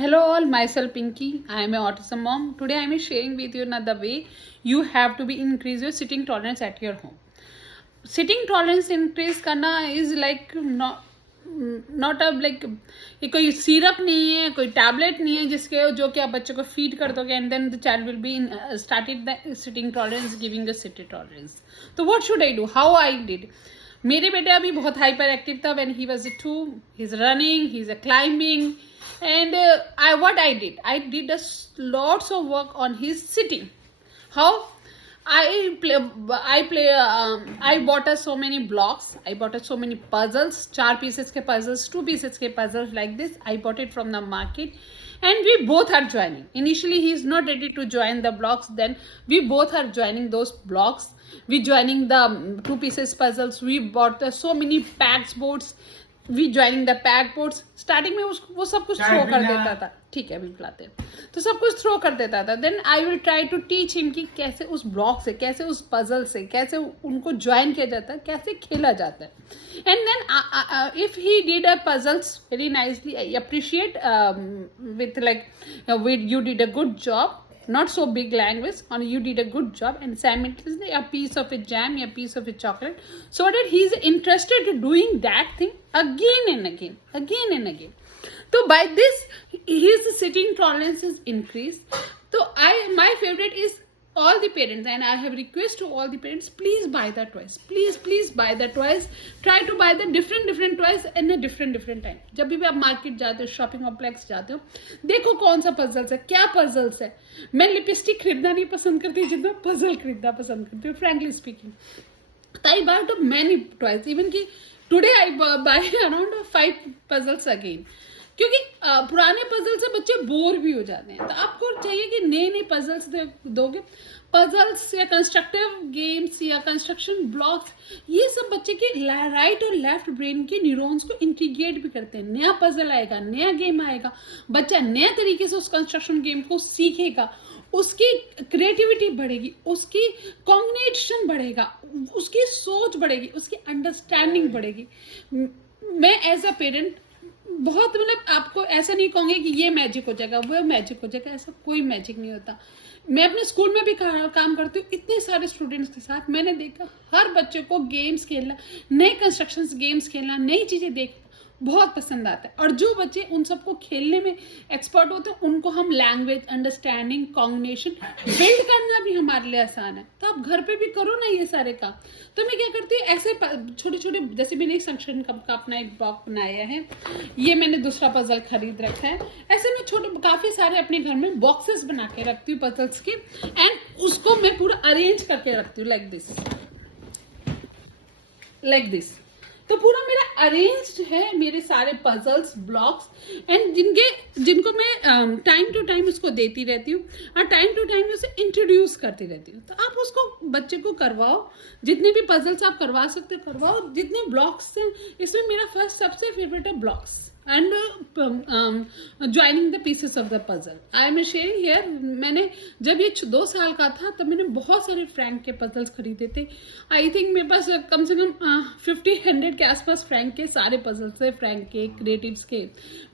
Hello all, myself Pinky. I am an autism mom. Today I am sharing with you another way you have to be increase your sitting tolerance at your home. Sitting tolerance increase करना is like not a like ये कोई syrup नहीं है, कोई tablet नहीं है जिसके जो कि आप बच्चे को फीड कर दोगे and then the child will be started the sitting tolerance, giving the sitting tolerance. तो what should I do? How I did? मेरे बेटे अभी बहुत हाइपर एक्टिव था when he was 2. He's running, he's climbing. And what I did lots of work on his sitting. How I bought us so many blocks. I bought us so many puzzles, 4 pieces ke puzzles, 2 pieces ke puzzles like this. I bought it from the market, and we both are joining. Initially, he is not ready to join the blocks. Then we both are joining those blocks. We joining the 2 pieces puzzles. We bought so many packs boards. We joining the pack boards. Starting में उसको वो सब कुछ throw कर देता था. ठीक है, अभी बुलाते हैं. तो सब कुछ थ्रो कर देता था. Then I will try to teach him कि कैसे उस ब्लॉक से, कैसे उस पजल से, कैसे उनको ज्वाइन किया जाता है, कैसे खेला जाता है. And then if he did a puzzles very nicely, I appreciate with like you did a good job. Not so big language, and you did a good job, and simultaneously a piece of a jam, a piece of a chocolate, so that he is interested in doing that thing again and again. So by this his sitting tolerance is increased. So my favorite is all the parents, and I have request to all the parents, please buy the toys. Please buy the toys. Try to buy the different toys in a different time. जब भी आप market जाते हो, shopping complex जाते हो, देखो कौन सा पजल्स है, क्या पजल्स है. मैं लिपस्टिक खरीदना नहीं पसंद करती जितना पजल खरीदना पसंद करती हूँ, frankly speaking. I bought many toys. Even कि today I buy around 5 puzzles again. क्योंकि पुराने पजल से बच्चे बोर भी हो जाते हैं. तो आपको चाहिए कि नए पजल्स दोगे. पजल्स या कंस्ट्रक्टिव गेम्स या कंस्ट्रक्शन ब्लॉक्स, ये सब बच्चे के राइट और लेफ्ट ब्रेन के न्यूरॉन्स को इंटीग्रेट भी करते हैं. नया पजल आएगा, नया गेम आएगा, बच्चा नया तरीके से उस कंस्ट्रक्शन गेम को सीखेगा, उसकी क्रिएटिविटी बढ़ेगी, उसकी कॉग्निशन बढ़ेगा, उसकी सोच बढ़ेगी, उसकी अंडरस्टैंडिंग बढ़ेगी. मैं एज अ पेरेंट बहुत आपको ऐसा नहीं कहूँगी कि ये मैजिक हो जाएगा, वो मैजिक हो जाएगा. ऐसा कोई मैजिक नहीं होता. मैं अपने स्कूल में भी काम करती हूँ. इतने सारे स्टूडेंट्स के साथ मैंने देखा हर बच्चे को गेम्स खेलना, नए कंस्ट्रक्शन गेम्स खेलना, नई चीज़ें देखना बहुत पसंद आता है. और जो बच्चे उन सबको खेलने में एक्सपर्ट होते हैं, उनको हम लैंग्वेज, अंडरस्टैंडिंग, कॉग्निशन बिल्ड करना भी हमारे लिए आसान है. तो आप घर पे भी करो ना ये सारे काम. तो मैं क्या करती हूँ, ऐसे छोटे जैसे मैंने एक संक्शन कप का अपना एक बॉक्स बनाया है, ये मैंने दूसरा पजल खरीद रखा है. ऐसे मैं काफ़ी सारे अपने घर में बॉक्सेस बना के रखती हूँ पजल्स के, एंड उसको मैं पूरा अरेंज करके रखती हूँ लाइक दिस. तो पूरा मेरा अरेंज्ड है, मेरे सारे पजल्स, ब्लॉक्स, एंड जिनको मैं टाइम टू टाइम उसको देती रहती हूँ और टाइम टू टाइम उसे इंट्रोड्यूस करती रहती हूँ. तो आप उसको बच्चे को करवाओ, जितने भी पजल्स आप करवा सकते हो करवाओ, जितने ब्लॉक्स हैं. इसमें मेरा फर्स्ट सबसे फेवरेट है blocks and joining the pieces of the puzzle. I am sharing here. मैंने जब ये 2 साल का था तब मैंने बहुत सारे फ्रैंक के पजल्स खरीदे थे. आई थिंक मेरे पास कम से कम 50-100 के आसपास फ्रैंक के सारे पजल्स थे. फ्रैंक के, क्रिएटिव्स के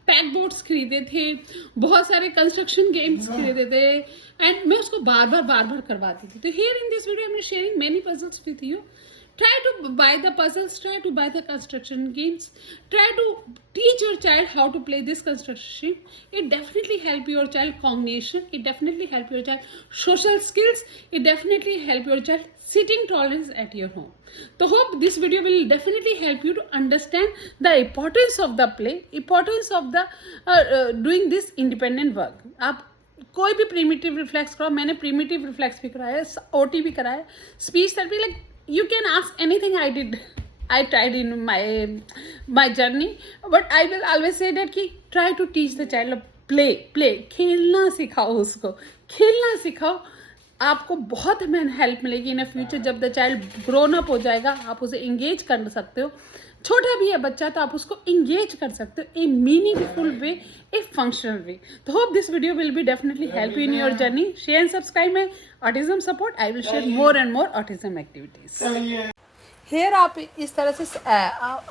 पैक बोर्ड्स खरीदे थे, बहुत सारे कंस्ट्रक्शन गेम्स खरीदे थे, एंड मैं उसको बार बार करवाती थी. तो here in this video I am sharing many puzzles with you. Try to buy the puzzles, try to buy the construction games, try to teach your child how to play this construction. It definitely help your child cognition, it definitely help your child social skills, it definitely help your child sitting tolerance at your home. So hope this video will definitely help you to understand the importance of the play, importance of the doing this independent work. आप कोई भी primitive reflex कराओ. मैंने primitive reflex भी कराया, OT भी कराया, speech therapy, like you can ask anything. I tried in my journey, but I will always say that कि try to teach the child play. खेलना सिखाओ, उसको खेलना सिखाओ. आपको बहुत हेल्प मिलेगी इन फ्यूचर. जब द चाइल्ड ग्रोन अप हो जाएगा, आप उसे इंगेज कर सकते हो. छोटा भी है बच्चा तो आप उसको इंगेज कर सकते हो, ए मीनिंगफुल वे, ए फंक्शनल वे. तो hope this video will be definitely help you in your journey. Share and subscribe my autism support. I will share more and more autism activities. Here आप इस तरह से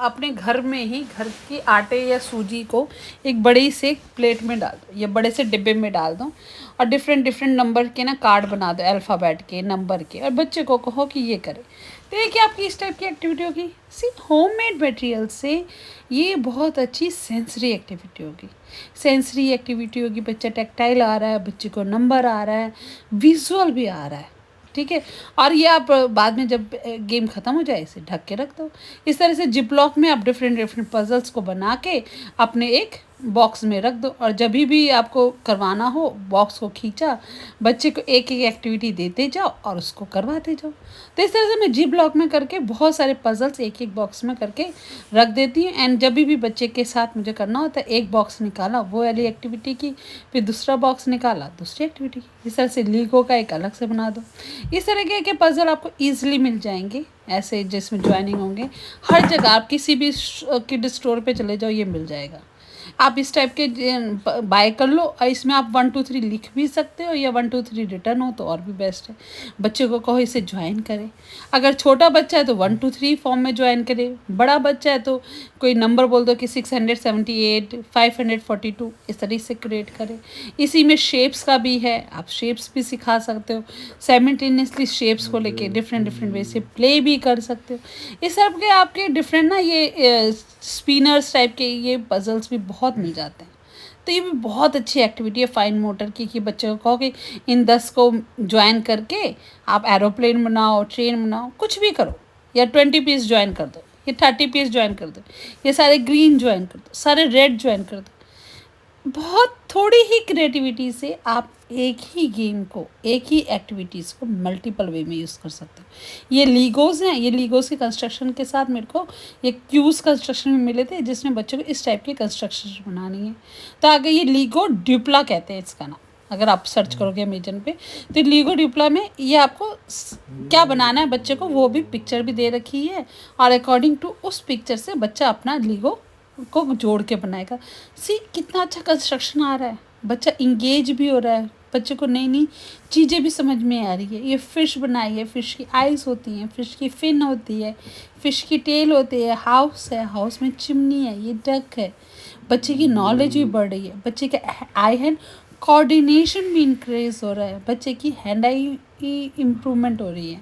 अपने घर में ही घर के आटे या सूजी को एक बड़ी से प्लेट में डाल दो या बड़े से डिब्बे में डाल दो और डिफरेंट डिफरेंट नंबर के ना कार्ड बना दो, अल्फ़ाबेट के, नंबर के, और बच्चे को कहो कि ये करे। तो ये क्या आपकी इस टाइप की एक्टिविटी होगी। सी होममेड मटेरियल से ये बहुत अच्छी सेंसरी एक्टिविटी होगी। सेंसरी एक्टिविटी होगी, बच्चा टैक्टाइल आ रहा है, बच्चे को नंबर आ रहा है, विजुअल भी आ रहा है, ठीक है। और ये आप बाद में जब गेम ख़त्म हो जाए इसे ढक के रख दो। इस तरह से जिप लॉक में आप डिफरेंट डिफरेंट पजल्स को बना के अपने एक बॉक्स में रख दो, और जब भी आपको करवाना हो बॉक्स को खींचा, बच्चे को एक एक एक्टिविटी देते जाओ और उसको करवाते जाओ। तो इस तरह से मैं जी ब्लॉक में करके बहुत सारे पजल्स एक एक बॉक्स में करके रख देती हूँ। एंड जब भी बच्चे के साथ मुझे करना होता है, एक बॉक्स निकाला वो वाली एक्टिविटी की, फिर दूसरा बॉक्स निकाला दूसरी एक्टिविटी की। इस तरह से लीगो का एक अलग से बना दो। इस तरह के पजल आपको ईजिली मिल जाएंगे, ऐसे जिसमें ज्वाइनिंग होंगे हर जगह। आप किसी भी किड स्टोर पे चले जाओ, ये मिल जाएगा। आप इस टाइप के बाय कर लो, और इसमें आप 1 2 3 लिख भी सकते हो, या 1 2 3 रिटर्न हो तो और भी बेस्ट है। बच्चे को कहो इसे ज्वाइन करे। अगर छोटा बच्चा है तो 1 2 3 फॉर्म में ज्वाइन करे, बड़ा बच्चा है तो कोई नंबर बोल दो कि 678 542 इस तरीके से क्रिएट करे। इसी में शेप्स का भी है, आप शेप्स भी सिखा सकते हो। साइमल्टेनियसली शेप्स को लेके डिफरेंट डिफरेंट वे से प्ले भी कर सकते हो। इस सब के आपके डिफरेंट ना ये स्पिनर्स टाइप के ये पजल्स भी बहुत मिल जाते हैं। तो ये भी बहुत अच्छी एक्टिविटी है फाइन मोटर की, कि बच्चे को कहो कि इन 10 को ज्वाइन करके आप एरोप्लेन बनाओ, ट्रेन बनाओ, कुछ भी करो, या 20 पीस ज्वाइन कर दो, ये 30 पीस ज्वाइन कर दो, ये सारे ग्रीन ज्वाइन कर दो, सारे रेड ज्वाइन कर दो। बहुत थोड़ी ही क्रिएटिविटी से आप एक ही गेम को, एक ही एक्टिविटीज़ को मल्टीपल वे में यूज़ कर सकते हो। ये लीगोज़ हैं, ये लीगोज़ के कंस्ट्रक्शन के साथ मेरे को ये क्यूज़ कंस्ट्रक्शन में मिले थे, जिसमें बच्चों को इस टाइप के कंस्ट्रक्शन बनानी है। तो आगे ये लीगो ड्यूप्ला कहते हैं इसका नाम, अगर आप सर्च करोगे अमेजन पे। तो लीगो ड्यूप्ला में ये आपको क्या बनाना है बच्चे को, वो भी पिक्चर भी दे रखी है, और अकॉर्डिंग टू उस पिक्चर से बच्चा अपना लीगो को जोड़ के बनाएगा। सी कितना अच्छा कंस्ट्रक्शन आ रहा है, बच्चा इंगेज भी हो रहा है, बच्चे को नई नई चीज़ें भी समझ में आ रही है। ये फ़िश बनाई है, फ़िश की आइज़ होती हैं, फ़िश की फिन होती है, फ़िश की टेल होती है, हाउस है, हाउस में चिमनी है, ये डक है। बच्चे की नॉलेज भी बढ़ रही है, बच्चे का आई हैंड कोऑर्डिनेशन भी इंक्रीज हो रहा है, बच्चे की हैंड आई की इम्प्रूवमेंट हो रही है।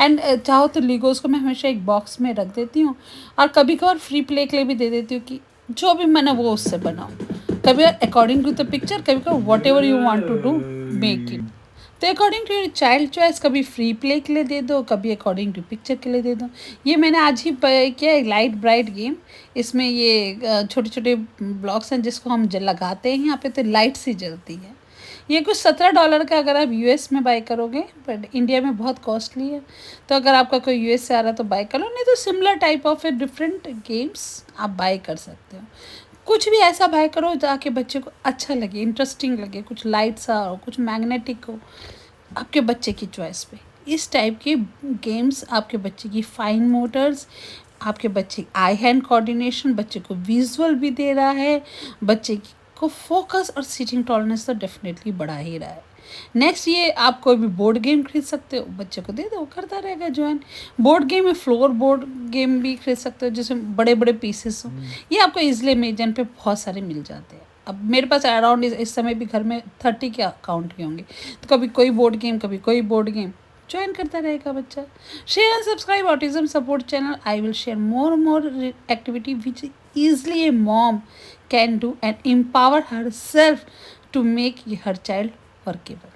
एंड चाहो तो लीगोस को मैं हमेशा एक बॉक्स में रख देती हूँ, और कभी कभार फ्री प्ले के लिए भी दे देती हूँ कि जो भी मन है वो उससे बनाओ। कभी अकॉर्डिंग टू द पिक्चर, कभी कभार whatever you want to do make it. तो according to your child choice, कभी फ्री प्ले के लिए दे दो, कभी अकॉर्डिंग टू पिक्चर के लिए दे दो। ये मैंने आज ही किया है, लाइट ब्राइट गेम। इसमें ये छोटे छोटे ब्लॉक्स हैं जिसको हम लगाते हैं यहाँ पे, तो लाइट सी जलती है। ये कुछ $17 का अगर आप यूएस में बाय करोगे, बट इंडिया में बहुत कॉस्टली है। तो अगर आपका कोई यूएस से आ रहा है तो बाय कर लो, नहीं तो similar type of different games आप बाय कर सकते हो। कुछ भी ऐसा बाय करो ताकि बच्चे को अच्छा लगे, इंटरेस्टिंग लगे, कुछ लाइट सा हो, कुछ मैग्नेटिक हो, आपके बच्चे की चॉइस पे। इस टाइप के गेम्स आपके बच्चे की फाइन मोटर्स, आपके बच्चे की आई हैंड कोऑर्डिनेशन, बच्चे को विजुअल भी दे रहा है, बच्चे को फोकस और सीटिंग टॉलरेंस तो डेफिनेटली बढ़ा ही रहा है। नेक्स्ट ये आप कोई भी बोर्ड गेम खरीद सकते हो, बच्चे को दे दो, करता रहेगा ज्वाइन। बोर्ड गेम में फ्लोर बोर्ड गेम भी खरीद सकते हो जिसमें बड़े बड़े पीसेस हो। ये आपको इजिली अमेजन पे बहुत सारे मिल जाते हैं। अब मेरे पास अराउंड इस समय भी घर में 30 के अकाउंट के होंगे, तो कभी कोई बोर्ड गेम, कभी कोई बोर्ड गेम ज्वाइन करता रहेगा बच्चा। Share and subscribe autism support channel. I will share more activity which easily a mom can do and empower herself to make her child workable.